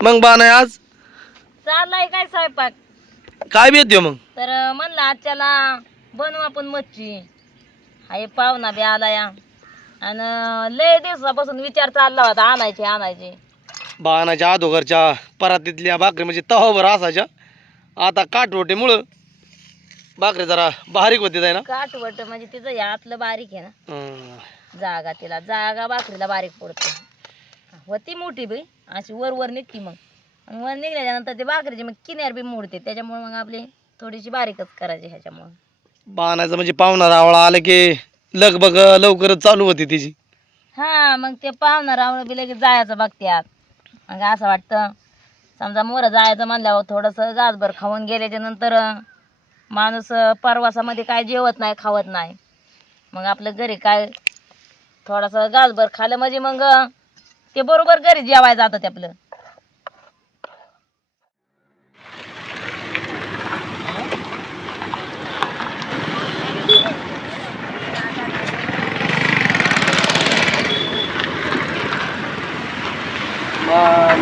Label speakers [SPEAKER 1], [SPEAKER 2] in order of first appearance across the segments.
[SPEAKER 1] मग बा नाही आज?
[SPEAKER 2] चाललाय काय स्वयंपाक?
[SPEAKER 1] काय भेटते मग?
[SPEAKER 2] तर म्हणलं आजच्याला बनवू आपण मच्छी. हाय पाहुणा बी आला या आणि लय दिवसापासून विचार चालला होता आणायचे आणायचे.
[SPEAKER 1] बाणाच्या अधोघरच्या परातीतल्या भाकरी म्हणजे तवाभर असायच्या. आता काटवटेमुळं भाकरी जरा बारीक होते जाय ना?
[SPEAKER 2] काठवट म्हणजे तिचं हे आतलं बारीक आहे ना. जागा तिला जागा भाकरीला बारीक पडते. होती मोठी बी अशी वर वर निघती मग. आणि वर निघल्याच्या नंतर ते भाकरीची मग किनार बी मोडते. त्याच्यामुळे मग आपली थोडीशी बारीकच करायची ह्याच्यामुळं.
[SPEAKER 1] बाणाचं म्हणजे पाहुणा रावळा आलं की लगबग लवकरच चालू होती तिची.
[SPEAKER 2] हा मग ते पाहुणा रावळ बी लगेच जायचं बघत्यात. मग असं वाटतं. समजा मोरं जायचं म्हणल्यावर थोडंसं गाजभर खाऊन गेल्याच्यानंतर माणूस परवासामध्ये काय जेवत नाही खावत नाही. मग आपलं घरी काय थोडंसं गाजभर खाल्लं म्हणजे मग ते बरोबर घरी जेवायला जातं ते आपलं.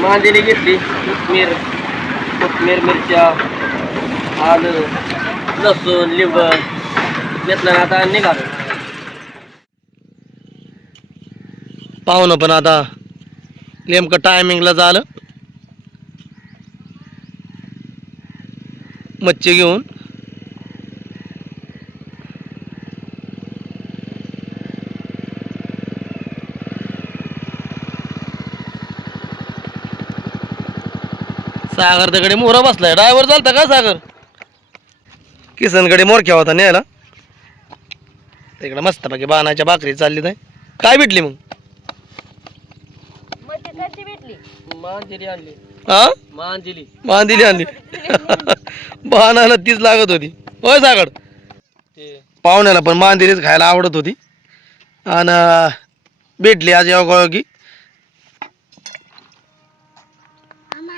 [SPEAKER 1] मांदेली घेतली कोथमीर कोथमीर मिरच्या आलं लसूण लिंब घेतलं ना आता निघालो. पाहुणं पण आता. नेमकं टायमिंगला झालं. मच्छी घेऊन. सागर तिकडे मोहरा बसलाय. ड्रायव्हर चालता का सागर? किसनकडे मोरख्या होता न्यायला. तिकडे मस्त बाकी बाणाच्या भाकरी चालली नाही काय भेटली मग
[SPEAKER 2] मग?
[SPEAKER 1] मांदिली आणली. हा?
[SPEAKER 3] मांदिली
[SPEAKER 1] आणली. तीच लागत होती. होय सागर
[SPEAKER 3] ते.
[SPEAKER 1] पाहुण्याला पण मांदिलीच खायला आवडत होती. आणि भेटली आज की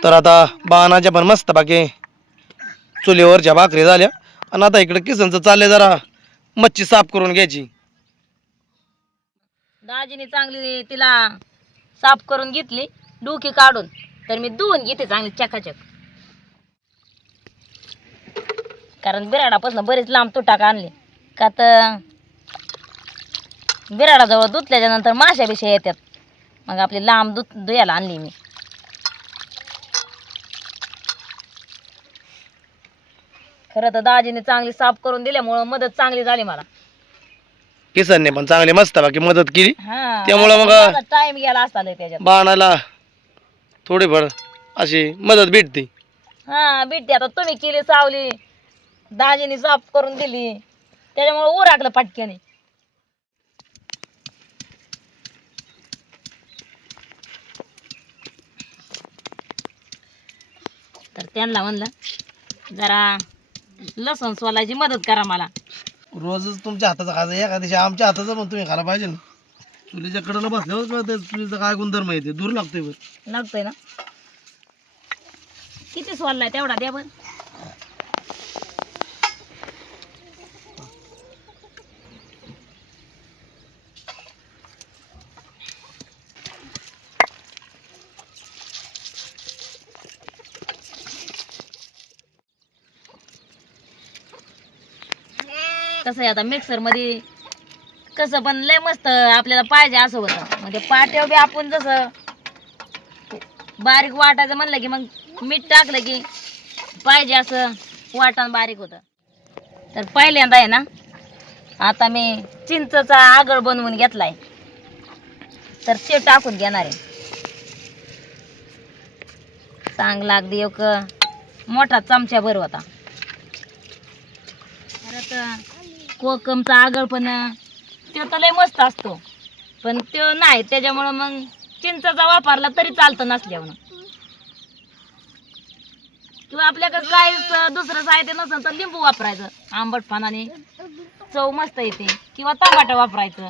[SPEAKER 1] तर आता बाणाच्या पण मस्त बाकी चुलीवरच्या भाकरी झाल्या. आणि आता इकडे किसनचं चाललंय जरा मच्छी साफ करून घ्यायची.
[SPEAKER 2] दाजीने चांगली तिला साफ करून घेतली. डुकी काढून तर मी धुवून घेते चांगली चकाचक. कारण बिराडापासून बरेच लांब तुटाक आणले. का तर बिराडाजवळ धुतल्याच्या नंतर माश्या बिश्या येतात मग आपली लांब दुत धुयाला आणली मी. खरं तर दाजीने चांगली साफ करून दिल्यामुळं मदत चांगली झाली मला.
[SPEAKER 1] किसनने पण चांगली मस्त बाकी मदत केली.
[SPEAKER 2] हा
[SPEAKER 1] त्यामुळं मग-
[SPEAKER 2] टाइम गेला असता लय त्याच्यात.
[SPEAKER 1] बाणाला थोडीफार अशी मदत भेटते.
[SPEAKER 2] हा भेटते. आता तुम्ही केली सावली. दाजीने साफ करून दिली. त्याच्यामुळे उराकलं पटक्याने तर त्यांना म्हणलं जरा लसूण सोलायची मदत करा मला.
[SPEAKER 1] रोजच तुमच्या हाताचं खायचं. एका दिवशी आमच्या हाताचं पण तुम्ही खायला पाहिजे ना. चुलीच्या कडेला बसल्यावर कळतं चुलीचा काय गुणधर्म येते दूर लागतोय बरं
[SPEAKER 2] लागतोय ना? किती सोललाय तेवढा द्या बरं. कसं आहे आता मिक्सरमध्ये कसं पण लय मस्त आपल्याला पाहिजे असं होतं. म्हणजे पाट्यावर बी आपण जसं बारीक वाटायचं म्हणलं की मग मीठ टाकलं की पाहिजे असं वाटण बारीक होतं. तर पहिल्यांदा आहे ना आता मी चिंचचा आगळ बनवून घेतलाय. तर ते टाकून घेणार आहे. चांगला अगदी एक मोठा चमचा भर होता. परत कोकमचा आगळ पण तो तर लय मस्त असतो. पण तो नाही त्याच्यामुळं मग चिंचाचा वापरला तरी चालतं नसल्यावर. किंवा आपल्याकडे काय दुसरं साहित्य नसेल तर लिंबू वापरायचं आंबट पानाने. चव मस्त येते. किंवा टमाटर वापरायचं.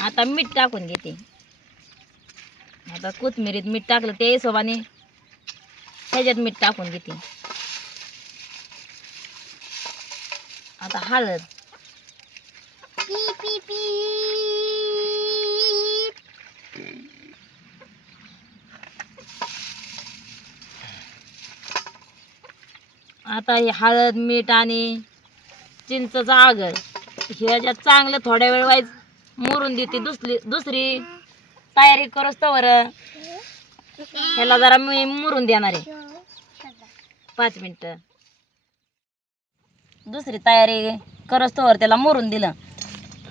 [SPEAKER 2] आता मीठ टाकून घेते. आता कोथमिरीत मीठ टाकलं ते हिशोबाने. ह्याच्यात मीठ टाकून घेते. आता हळद आता हे हळद मीठ आणि चिंचचा आगळ ह्याच्यात चांगलं थोड्या वेळ वाईज मोरून देते दुसरी दुसरी. तयारी करूच तर ह्याला जरा मी मुरून देणार आहे. पाच मिनटं. दुसरी तयारी करस तोवर त्याला मोरून दिलं.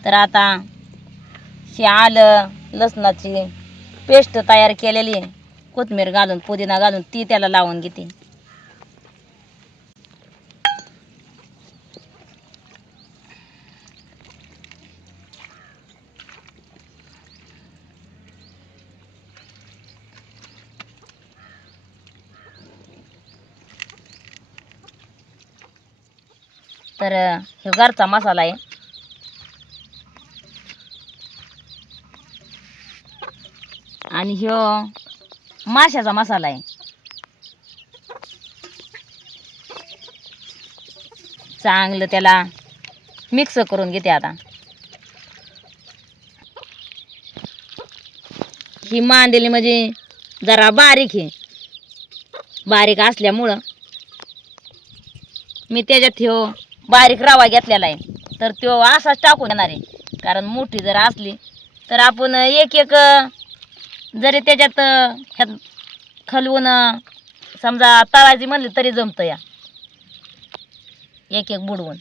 [SPEAKER 2] तर आता हे आलं लसणाची पेस्ट तयार केलेली कोथमीर घालून पुदिना घालून ती त्याला लावून घेते. तर हे घरचा मसाला आहे. आणि ह्यो माशाचा मसाला आहे. चांगलं त्याला मिक्स करून घेते आता. ही मांदेली म्हणजे जरा बारीक आहे. बारीक असल्यामुळं मी त्याच्यात ह्यो बारीक रवा घेतलेला आहे. तर तो असाच टाकून येणार आहे. कारण मोठी जर असली तर आपण एक एक जरी त्याच्यात ह्यात खलवून समजा तळायची म्हणली तरी जमतं या. एक एक बुडवून.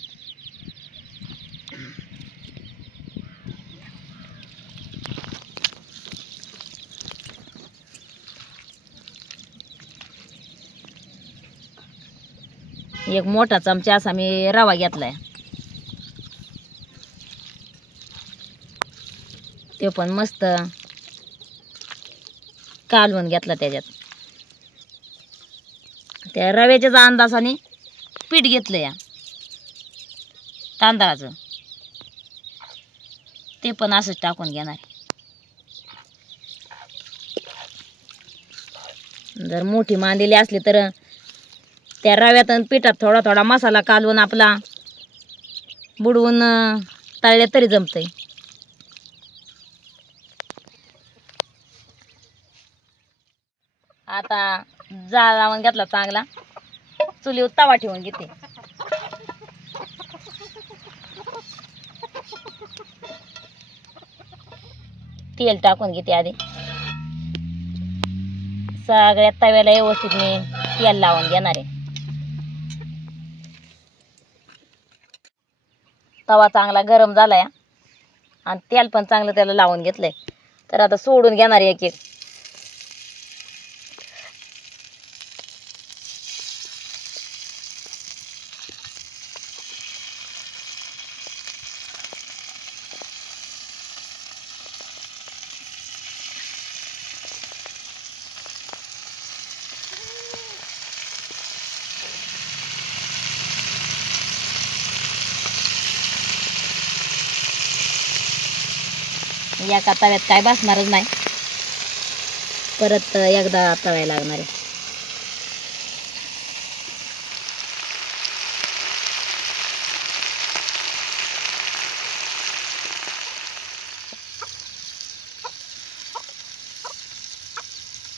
[SPEAKER 2] एक मोठा चमचा असा मी रवा घेतलाय. ते पण मस्त कालवून घेतला त्याच्यात. त्या रव्याच्याच अंदाजाने पीठ घेतलं या. तांदळाचं. ते पण असंच टाकून घेणार. जर मोठी मांदेली असली तर त्या रव्यात आणि पिठात थोडा थोडा मसाला कालवून आपला बुडवून तळल्या तरी जमतंय. आता जाळ लावून घेतला चांगला. चुलीवर तवा ठेवून घेते. तेल टाकून घेते आधी. सगळ्या तव्याला व्यवस्थित मी तेल लावून घेणार आहे. तवा चांगला गरम झालाय. आणि तेल पण चांगलं त्याला लावून घेतलंय. तर आता सोडून घेणार आहे एक एक. एका तव्यात काय बसणारच नाही. परत एकदा तळायला लागणार आहे.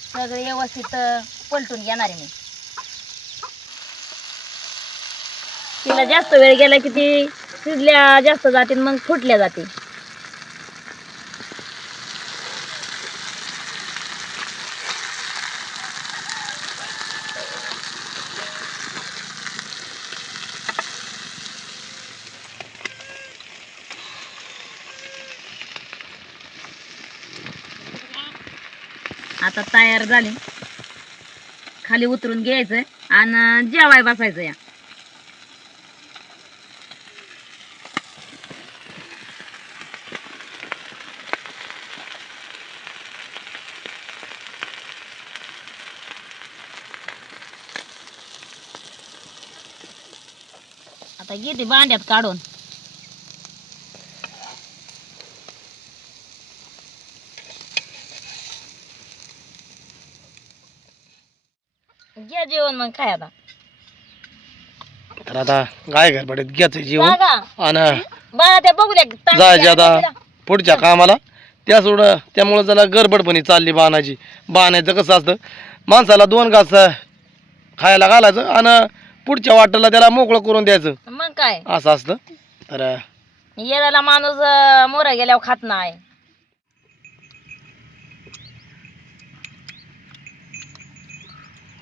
[SPEAKER 2] सगळं व्यवस्थित पलटून घेणार आहे मी. तिला जास्त वेळ गेला की ती शिजल्या जास्त जातील मग फुटल्या जातील आता तयार झाले. खाली उतरून घ्यायचं आणि जेवाय बसायचं या. आता घेते भांड्यात काढून. घ्या जेवण मग काय आता.
[SPEAKER 1] तर आता गाय गडबडीत घ्यायचं जेवण
[SPEAKER 2] का
[SPEAKER 1] आणि
[SPEAKER 2] बाळा ते बघू द्या तांदूळ
[SPEAKER 1] जायचे
[SPEAKER 2] द्या
[SPEAKER 1] आता
[SPEAKER 2] तिला.
[SPEAKER 1] पुढच्या कामाला. त्या सोडं त्यामुळं जरा गडबडपणी चालली बाणाची. बाणायचं कसं असतं माणसाला दोन घास खायला घालायचं आणि पुढच्या वाटेला त्याला मोकळं करून द्यायचं.
[SPEAKER 2] मग काय?
[SPEAKER 1] असं असतं. तर
[SPEAKER 2] येण्याला माणूस मोरा गेल्यावर खात नाही.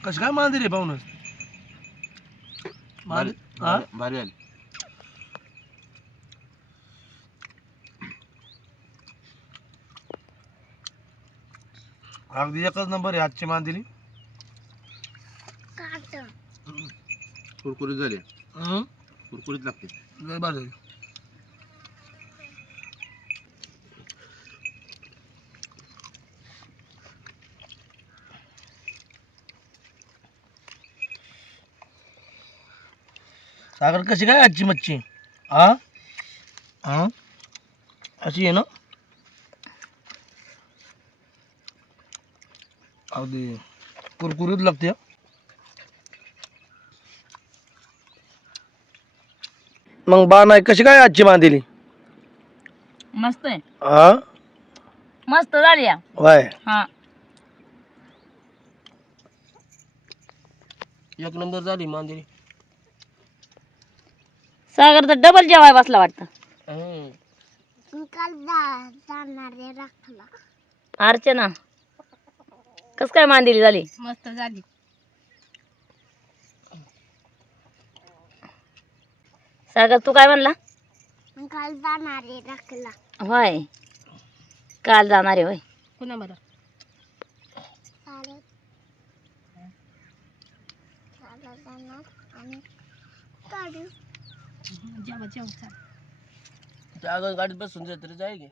[SPEAKER 1] कसं काय मांदिर आहे पाहुणं हा?
[SPEAKER 3] भारी आली.
[SPEAKER 1] अगदी एकच नंबर आहे आजची मांदिरी
[SPEAKER 3] कुरकुरीत झाली.
[SPEAKER 1] हं?
[SPEAKER 3] कुरकुरीत लागते.
[SPEAKER 1] लय भारी झाली. सागर कशी काय आजची मच्छी? हा हा अशी आहे ना? अगदी कुरकुरीत लागते. मग बा नाही कशी काय आजची बांधिली?
[SPEAKER 2] मस्त आहे.
[SPEAKER 1] हा
[SPEAKER 2] मस्त झाली या.
[SPEAKER 1] वाय
[SPEAKER 2] हा.
[SPEAKER 1] एक नंबर झाली मांदिरी
[SPEAKER 2] सागर तर डबल जेवाय बसला वाटतं. अर्चना कस काय मांदिली झाली?
[SPEAKER 4] मस्त झाली.
[SPEAKER 2] सागर तू काय म्हणला? होय. काल जाणार आहे होय.
[SPEAKER 4] पुन्हा बरं. जेवा जेव चाल.
[SPEAKER 1] त्या गाडीत बसून जाय तरी जाय की.